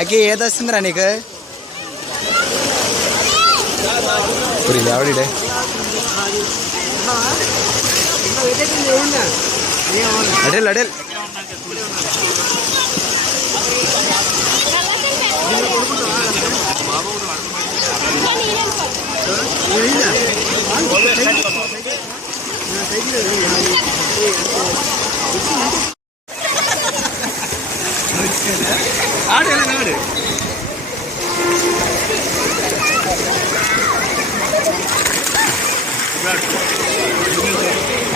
అకి ఏది వస్తుందిరా నీకు ఇప్పుడు ఎవడిడే అడేల్ అడేల్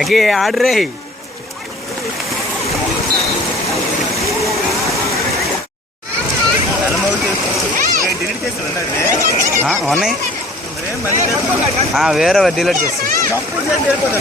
అకి ఆడరే ఉన్నాయి వేరే డిలీట్ చేస్తాను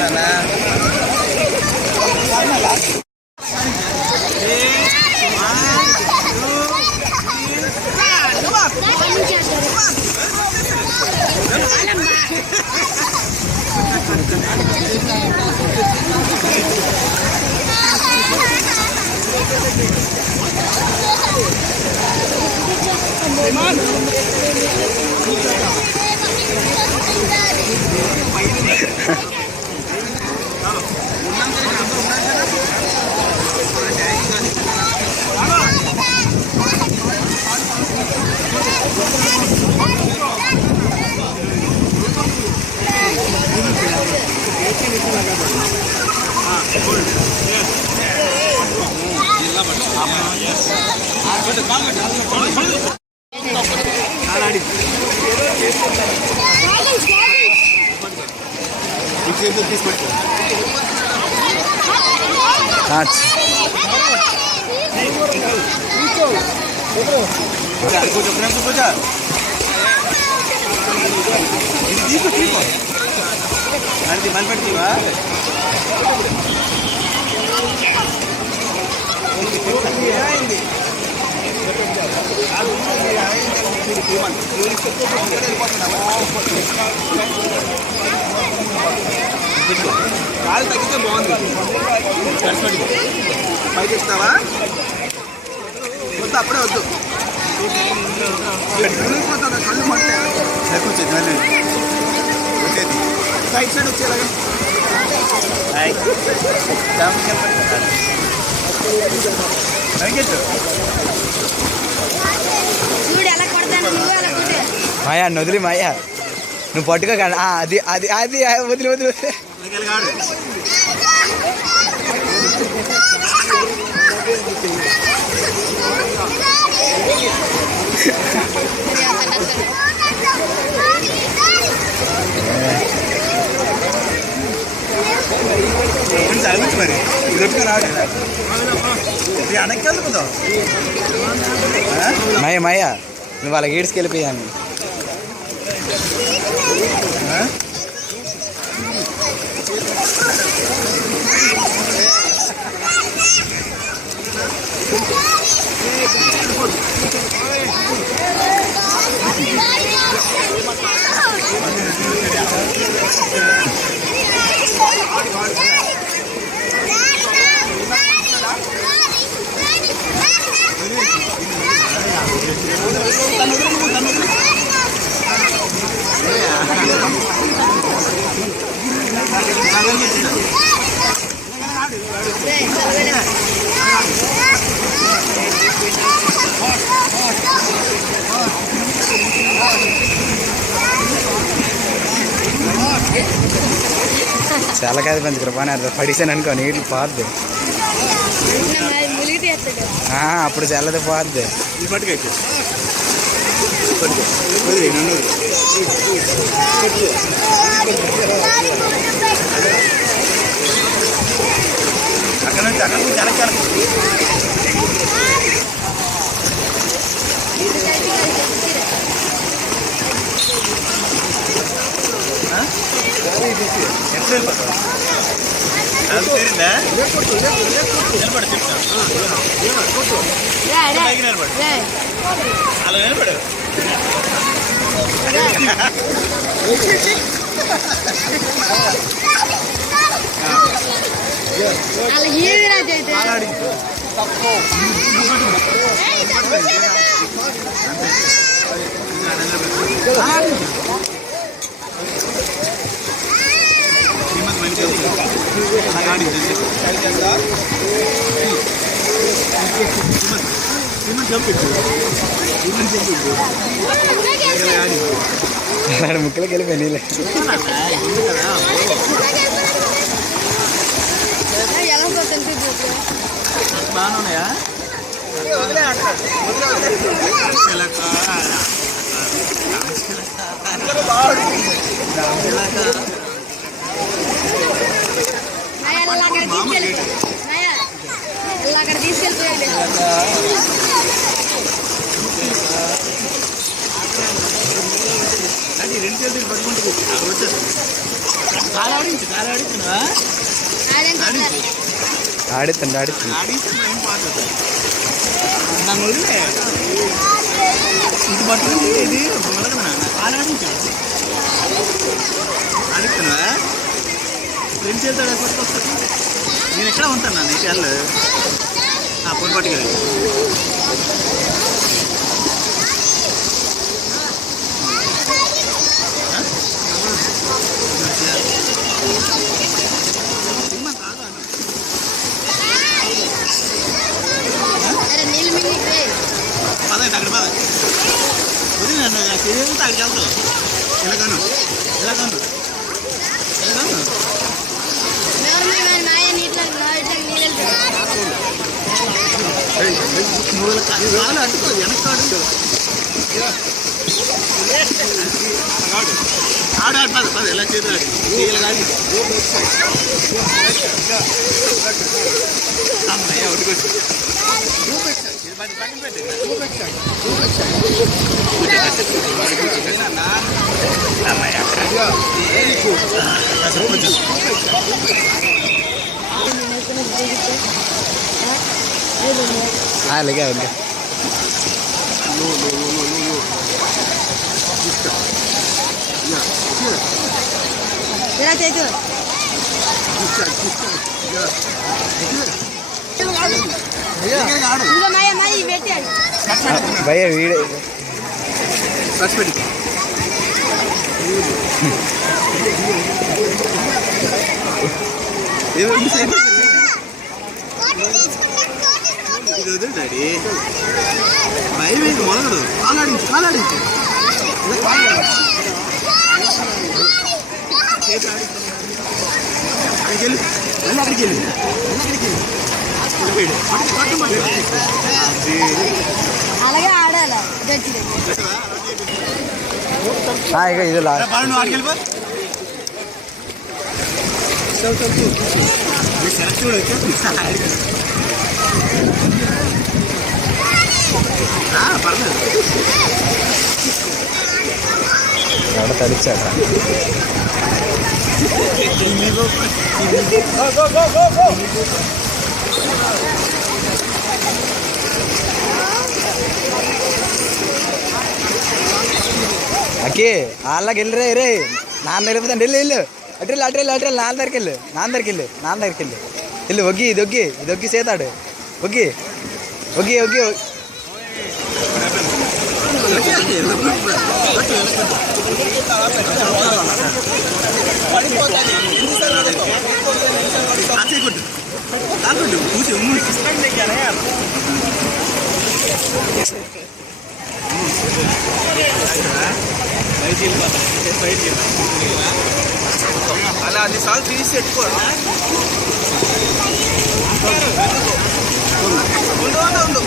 కాలు తగ్గితే బాగుంది పైకి ఇస్తావా వద్దు అప్పుడే వద్దు కళ్ళు మట్టే సైడ్ సైడ్ వచ్చేలాగా మాయా వదిలి మాయా నువ్వు పట్టుకో అది అది అది వదిలి వదిలి మరి మాయా మాయా నువ్వు వాళ్ళకి ఈడ్చుకెళ్ళిపోయాను చాలా కాదు పెంచుకురా పని అర్థం పడిసాను అనుకో నీళ్ళు పోద్ది అప్పుడు చల్లది పోద్ది అక్కడ అలా నిలబడు అలా ఏది రాజైతే ముక్కలకి వెళ్ళిపోయి ఎలా పోతుంది బాగున్నాయా అక్కడ తీసుకెళ్ళిపోయాడు రెండు చేతులు పట్టుకుంటూ కాలు ఆడించున్నా ఆడుతుంది నన్ను వదిలే ఇది పట్టుకుంది ఇది మొదలగా కాలు ఆడించాడు ఆడిస్తున్నా రెండు చేతులు పట్టుకొస్తాను నేను ఎక్కడ ఉంటాను నాన్న ఈ తెల్లు పొడి పట్టుకెళ్ళి పదండి అక్కడ పద వదిలి నన్ను అక్కడికి వెళ్తావు ఎలాగాను కాలు అడ్డుకో వెనక్కాడు ఆడు పద ఎలా చేతులు ఆడి కాదు అమ్మయ్య ఉడికొచ్చు అలాగే ఓకే ఎలా చేతు భయ్య వీడే ఇది వదిలి డాడీ భయం ఏంటి మొదలదు కాలాడించు అక్కడికి వెళ్ళి మళ్ళీ అక్కడికి వెళ్ళి అలాగే ఆడాలి ఇక ఇది ఆడికెళ్ళిపో పర్లేదు ఎవడ తడిచాట అక్కి వాళ్ళకి వెళ్ళిరే రే నాన్న వెళ్ళిపోతాను వెళ్ళు అట్రెళ్ళు నాన్న దగ్గరికి వెళ్ళు ఒగ్గి ఇది ఒగ్గి సేతాడు ఒగ్గి అలా 10 సార్లు తీసి పెట్టుకోరు ఉండు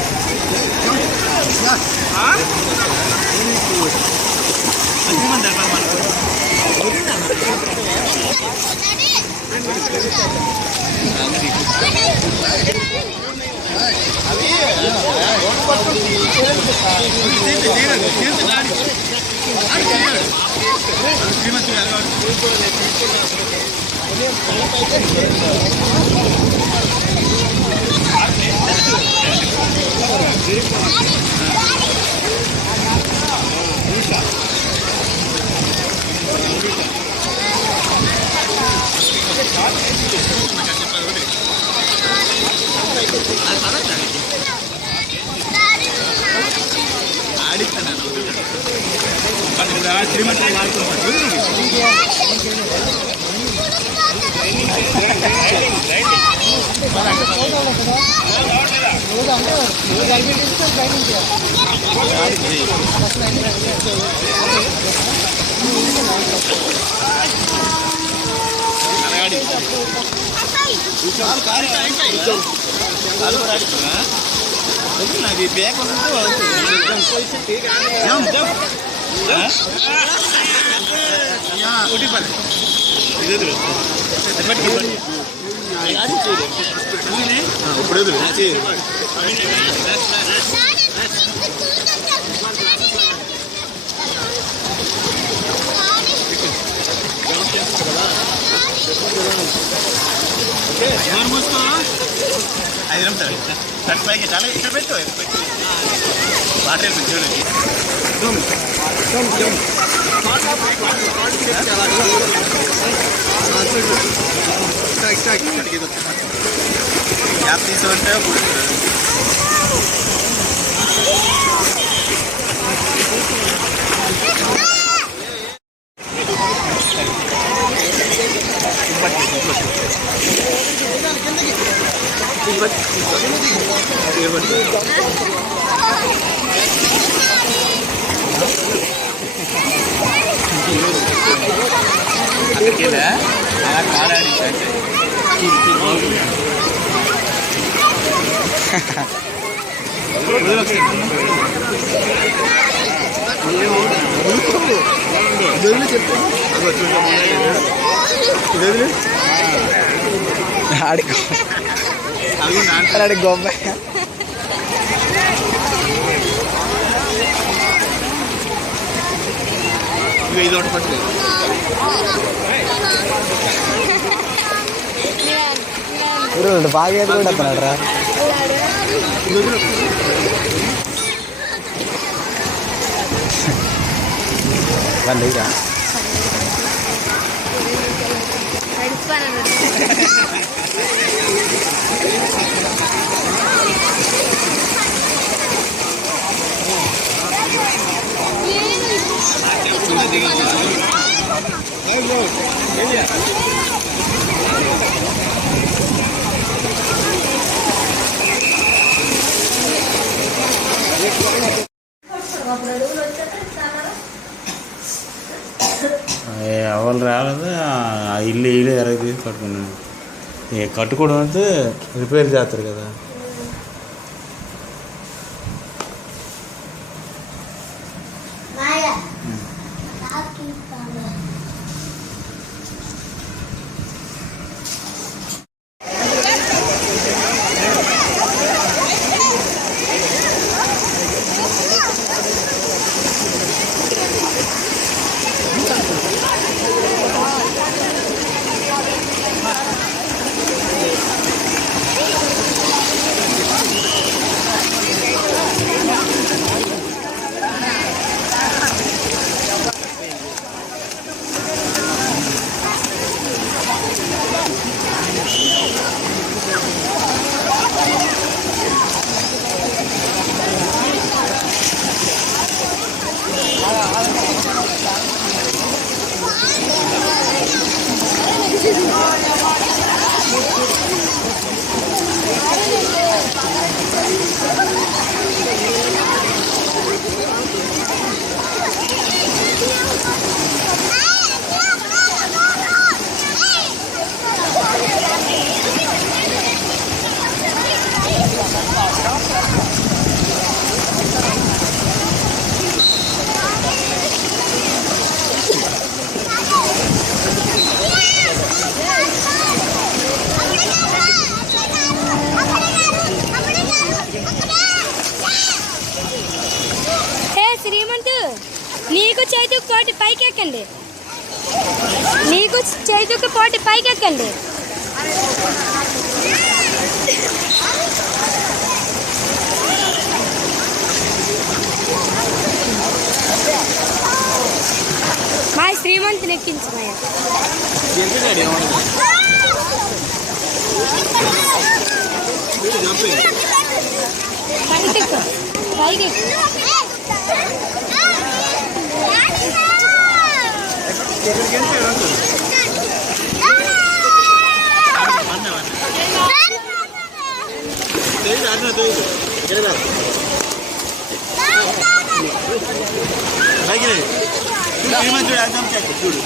శ్రీమంతులు ఆడుకుంటారు. అది బ్యాగ్ ఇప్పుడు ఐదు నిమిషాలు థర్టీ ఫైవ్కి చాలా ఇక్కడ పెట్టు వాటర్ చూడండి. యాప్ తీసుకుంటే అక్కడికి వెళ్ళా అలా కాడాడి ఆడి గొప్ప ఇది ఒకటి పట్టు బాగా ఎదుగుతున్నాడు రా. వాళ్ళ ఎవరు రాలేదు. ఆ ఇల్లు ఇల్లు ఎరగ తీసి కట్టుకున్నాను. కట్టుకోవడం అంటే రిపేర్ చేస్తారు కదా. పోటీ పైకి ఎక్కండి. నీకు చైతుకి పోటీ పైకి ఎక్కండి. మా శ్రీమంతుని ఎక్కించమయ్యా. పైకి పైకి చూడు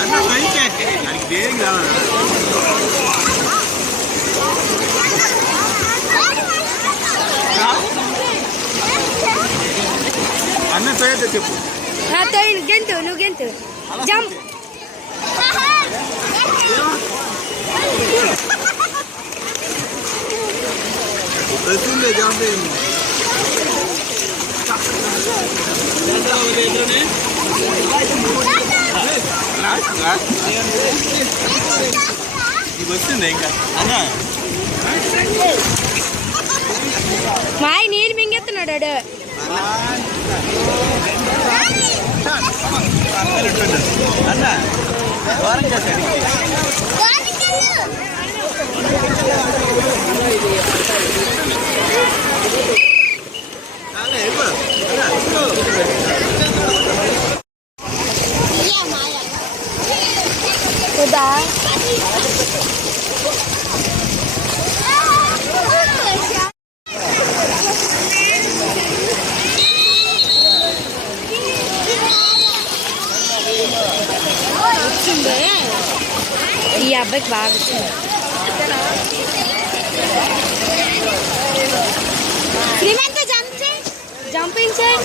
అన్న దానికి దేనికి రావాలి అన్న తోయతే చెప్పు. గెంతు నువ్వు గెంతు జంప్. వస్తుందే జంప్ నీకు వచ్చిందే ఇంకా అన్న మాయ నీళ్ళు మింగెత్తున్నాడు. అన్న దూరం చేశాడు. ఈ అబ్బాయికి బాగా వచ్చింది. జంపింగ్ చేయి.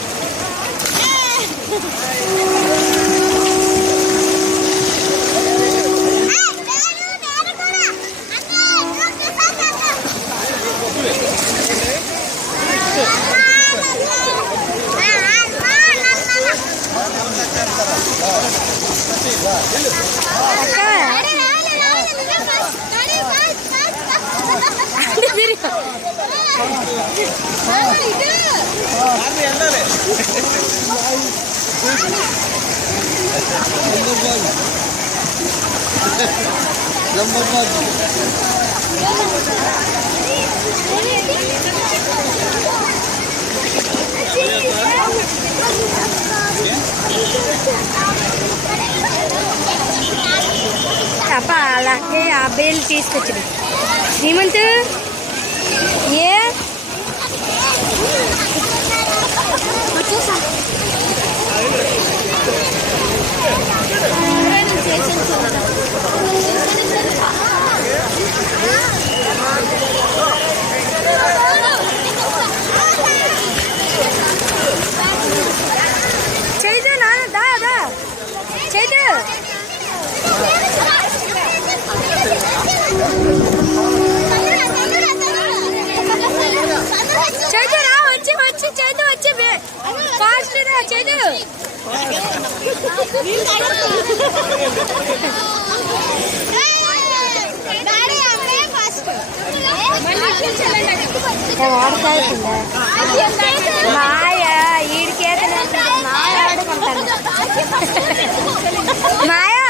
అప్ప అలాగే ఆ బేలు తీసుకొచ్చింది శ్రీమంత్. ఏ చైతు నాన్న దా దా చైతు. చైతు రా వచ్చి వచ్చి చైతు వచ్చి ఫాస్ట్ రా చైతు. మాయ ఈడికేత మాయ ఆడుకుంటాను. మాయా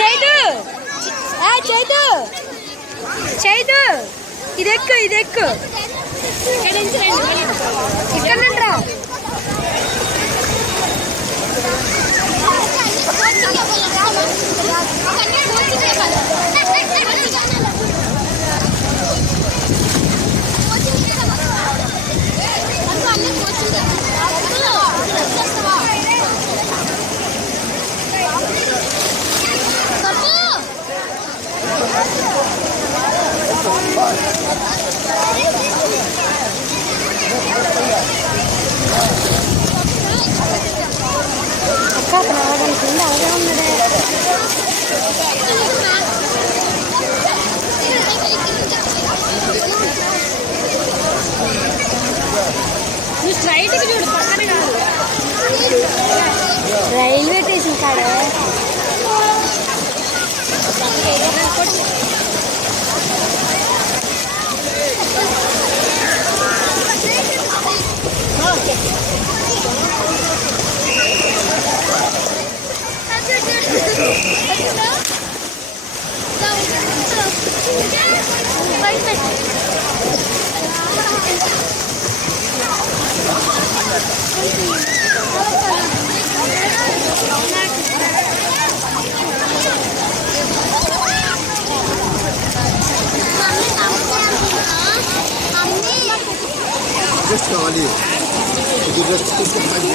చైతు చైతు చైతు ఇదెక్కు ఇదెక్కు. ఇక్కడ నుండి రా. రైట్కి చూడు, పక్కన కాదు. రైల్వే స్టేషన్ కాడ రెస్ట్ కావాలి. ఇది రెస్ట్ తీసుకొని